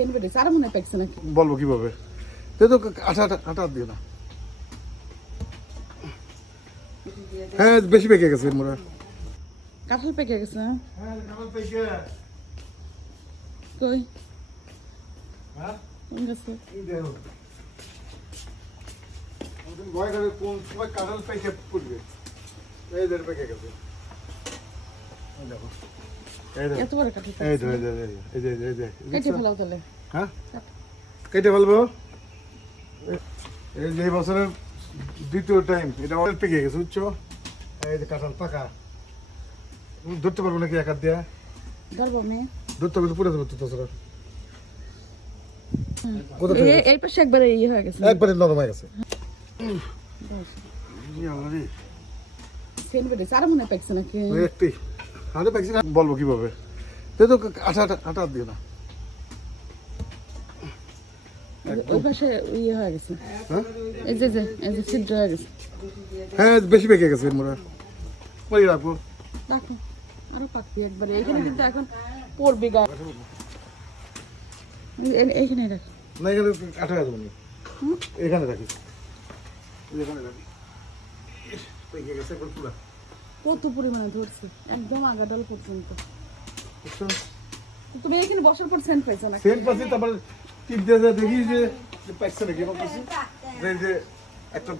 সেন বেড়েছে আরও মনে পাইছে নাকি? বলব কীভাবে? তো তো আটা আটা আটা দিও। না হ্যাঁ বেশি পেকে গেছে মোরা কাঁঠাল পেকে গেছে হ্যাঁ? কই? কোন গাছে? কোন সময় কাঁঠাল পেকে পড়বে এই দেড় পেকে গেছে। দেখো। এত বড় এই। যে এই যে এই যে এই যে এই যে কেটে ফেলাও তাহলে। হ্যাঁ? কেটে। ফেলব? এই যে বছরের দ্বিতীয় টাইম এটা অনেক পেকে গেছে বুঝছ? এই যে কাঁঠাল পাকা। ধরতে পারব নাকি একার দিয়ে? ধরবো আমি। ধরতে হবে পুরো দেবো তো তাছাড়া এই- পাশে একবারে ইয়ে হয়ে গেছে। একবারে নরম হয়ে গেছে। সেন বেড়েছে আরও মনে পাইছে নাকি? ওই একটি হাতে না বলব কীভাবে? তো তো আটা আটা আটা দিও না। ইয়ে হয়ে গেছে। হ্যাঁ? বেশি পেকে গেছে মোরা ওই রাখব দেখো আরও পাকবি একবারে। এখানে কিন্তু এখন পড়বি গা। এই- এইখানে রাখ। না এখানে আটা রাখব না? এখানে রাখি এখানে রাখি পেকে গেছে পুরা। কত পরিমাণে ধরছে? একদম আগাডাল পর্যন্ত। তুমি এখানে বসার পর সেন্ট পাইছো না সেম পাশে তারপরে টিপ দিয়ে দিয়ে দেখি যে পাইছে নাকি পাইছে। যে এই যে একটা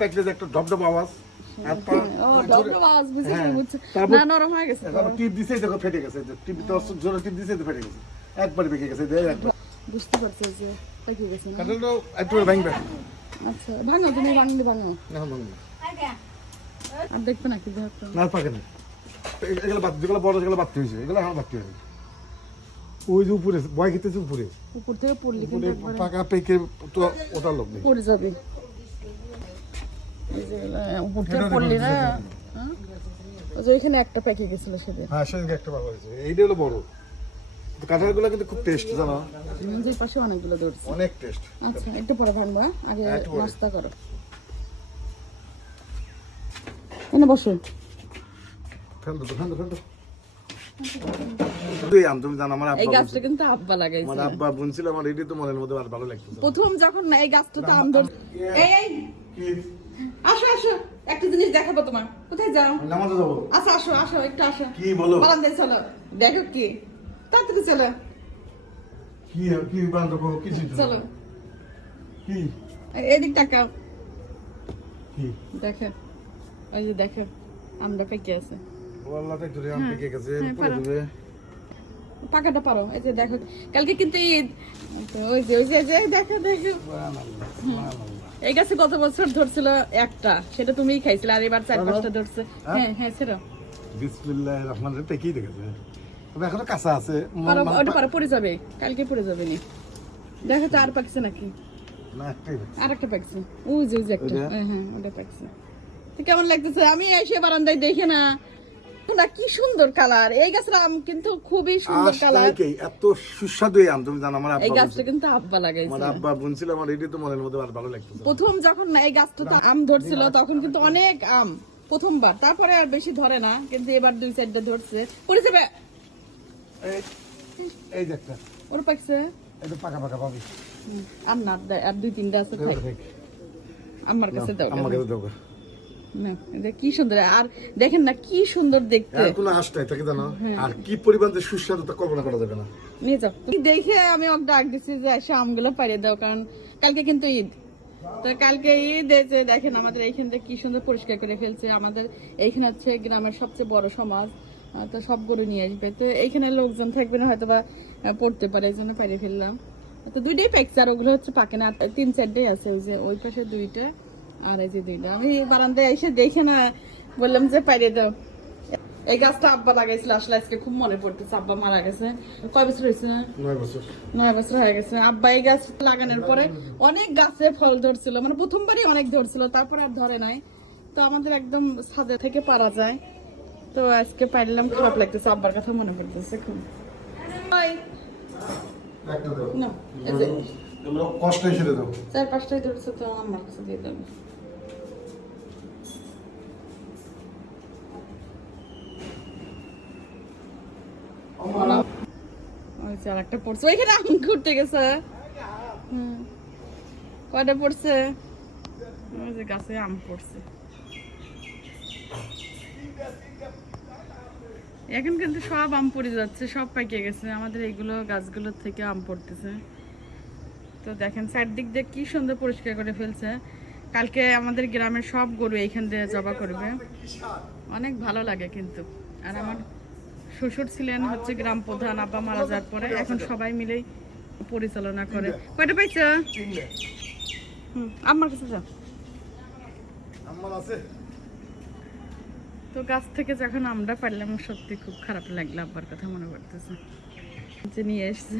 পাইছে যে একটা ডব ডব আওয়াজ। হাত পা ও ডবল আওয়াজ বুঝে বুঝছে। তারপর- না নরম গেছে টিপ দিছে দেখো ফেটে গেছে টিপ তো জোরে টিপ দিছে তো ফেটে গেছে। একবার পেকে গেছে দেখ বুঝতে পারছ যে গেছে না? কাঁঠালটা একটু ভাঙবে। আচ্ছা ভাঙো তুমি ভাঙলে ভাঙো। না ভাঙবে আর দেখবে নাকি দেখো না পাকে না। এগুলো বাদ যেগুলো বড় যেগুলো বাড়তে হয়েছে এগুলো আমার বাড়তে হয়েছে ওই যে উপরে বয় খেতেছে উপরে। উপর থেকে পড়লে কিন্তু একবারে পাকা পেকে তো ওটার লোক নেই। পড়ে যাবে। এই যে এগুলা উপর থেকে পড়লি না? ওই যে ওইখানে একটা পেকে গেছিল সেদিন। হ্যাঁ সেদিনকে একটা ভালো হয়েছে। এইটা হলো বড়। কাঁঠালগুলো কিন্তু খুব টেস্ট জানো? পাশে অনেকগুলো ধরছে। অনেক টেস্ট আচ্ছা একটু পরে ভাঙবা আগে। নাস্তা করো। এনে বসো। এই গাছটা কিন্তু আব্বা লাগাইছে। আমার আব্বা বুনছিল আমার এটি তো মনের মধ্যে আর ভালো লাগতেছে প্রথম যখন এই গাছটা তো আম এই এই। আসো আসো। একটা জিনিস দেখাবো তোমার। কোথায় যাও? নামাজে যাব। আসো আসো আসো একটু আসো। কি বলো? বারান্দায় চলো। দেখো কি। তাড়াতাড়ি চলো। কি কি বান্ধব কি চিন্তা? চলো। কি? এদিক তাকাও। কি? দেখো। ওই যে দেখো আমরা পেকে আছে। ও আল্লাহ তাই ধরে আম পেকে গেছে হ্যাঁ, পড়ে পারো। দেবে পাকাটা পারো এই যে দেখো কালকে কিন্তু ওই যে ওই যে দেখো দেখো। এই গাছে বছর ধরছিল একটা? সেটা তুমিই খাইছিলে আর এবার চার পারো? পাঁচটা ধরছে। হ্যাঁ? হ্যাঁ সেটা বিসমিল্লাহির রহমানির রহিম পেকেই দেখেছে। তবে এখনও কাঁচা আছে পারো ওটা পারো পড়ে যাবে। কালকে পড়ে যাবে নি। দেখো তো আর পাকছে নাকি? না একটাই আর একটা পাকছে। ওই যে ওই যে একটা। হ্যাঁ হ্যাঁ ওটা পাকছে। কেমন লাগতেছে? আমি এসে বারান্দায় দেখে না। না কি সুন্দর কালার এই গাছের আম কিন্তু খুবই সুন্দর কালার এত সুস্বাদু এই আম তুমি জানো আমার এই গাছটা কিন্তু আব্বা লাগাইছে। আমার আব্বা বুনছিল আমার এটি তো মনের মধ্যে আর ভালো লাগতেছে। প্রথম যখন এই গাছটা তো আম ধরছিল তখন কিন্তু অনেক আম প্রথমবার। তারপরে আর বেশি ধরে না কিন্তু এবার দুই চারটা ধরছে। পড়ে যাবে। এই একটা। ওর পাকছে? এটা পাকা পাকা পাবি আর না আর দুই তিনটা আছে আমার কাছে দাও। দেবো না, এটা কি সুন্দর আর দেখেন না কি সুন্দর দেখতে। আর কোনো আশ নাই তাকে জানো। আর কি পরিমাণ যে সুস্বাদু তা কল্পনা করা যাবে না। নিয়ে যাও। দেখে আমি ওকে ডাক দিচ্ছি যে এসে আমগুলো পাড়িয়ে দাও কারণ কালকে কিন্তু ঈদ। তো কালকে ঈদ যে দেখেন আমাদের এইখানটা কি সুন্দর পরিষ্কার করে ফেলছে। আমাদের এইখানে হচ্ছে গ্রামের সবচেয়ে বড় সমাজ তো সব গরু নিয়ে আসবে। তো এইখানে লোকজন থাকবে না হয়তো বা পড়তে পারে এই জন্য পাড়িয়ে ফেললাম। তো দুইটাই প্যাকছে আর ওগুলো হচ্ছে পাকে না তিন চারটাই আছে ওই যে ওই পাশে দুইটা। আর এই যে দুইটা আমি বারান্দায় এসে দেখে না বললাম যে পাড়িয়ে দাও। এই গাছটা আব্বা লাগাইছিল আসলে আজকে খুব মনে পড়তেছে আব্বা মারা গেছে। কয় বছর হয়েছে নয় বছর। হয়ে গেছে। আব্বা এই গাছ লাগানোর পরে অনেক গাছে ফল ধরছিল মানে প্রথমবারই অনেক ধরছিল তারপরে আর ধরে নাই। তো আমাদের একদম ছাদে থেকে পারা যায়। তো আজকে পাইলাম খারাপ লাগতেছে আব্বার কথা মনে পড়তেছে খুব। না, কষ্ট হিসেবে দাও। চার পাঁচটাই ধরছে তো আমার কাছে দিয়ে দেবে যে আর একটা পড়ছে ওইখানে আম ঘুরতে গেছে। কয়টা পড়ছে? গাছে আম পড়ছে। এখন কিন্তু সব আম পড়ে যাচ্ছে, সব পাকে গেছে। আমাদের এইগুলো গাছগুলোর থেকে আম পড়তেছে। তো দেখেন, চারদিক দিয়ে কি সুন্দর পরিষ্কার করে ফেলছে। কালকে আমাদের গ্রামের সব গরু এইখান দিয়ে জবা করবে। অনেক ভালো লাগে কিন্তু। আর আমার শ্বশুর ছিলেন হচ্ছে গ্রাম প্রধান আব্বা মারা যাওয়ার পরে এখন সবাই মিলেই পরিচালনা করে। কয়টা পাইছো? আমার কাছে যাও। তো গাছ থেকে যখন আমরা পারলাম সত্যি খুব খারাপ লাগল আব্বার কথা মনে পড়তেছে। যে নিয়ে এসছে।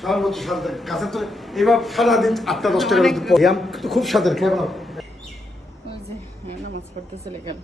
সারা বছর সারা তো এবার সারাদিন আটটা দশটা খুব স্বাদের খেয়ে নাও। ওই যে হ্যাঁ, নামাজ পড়তে চলে গেল।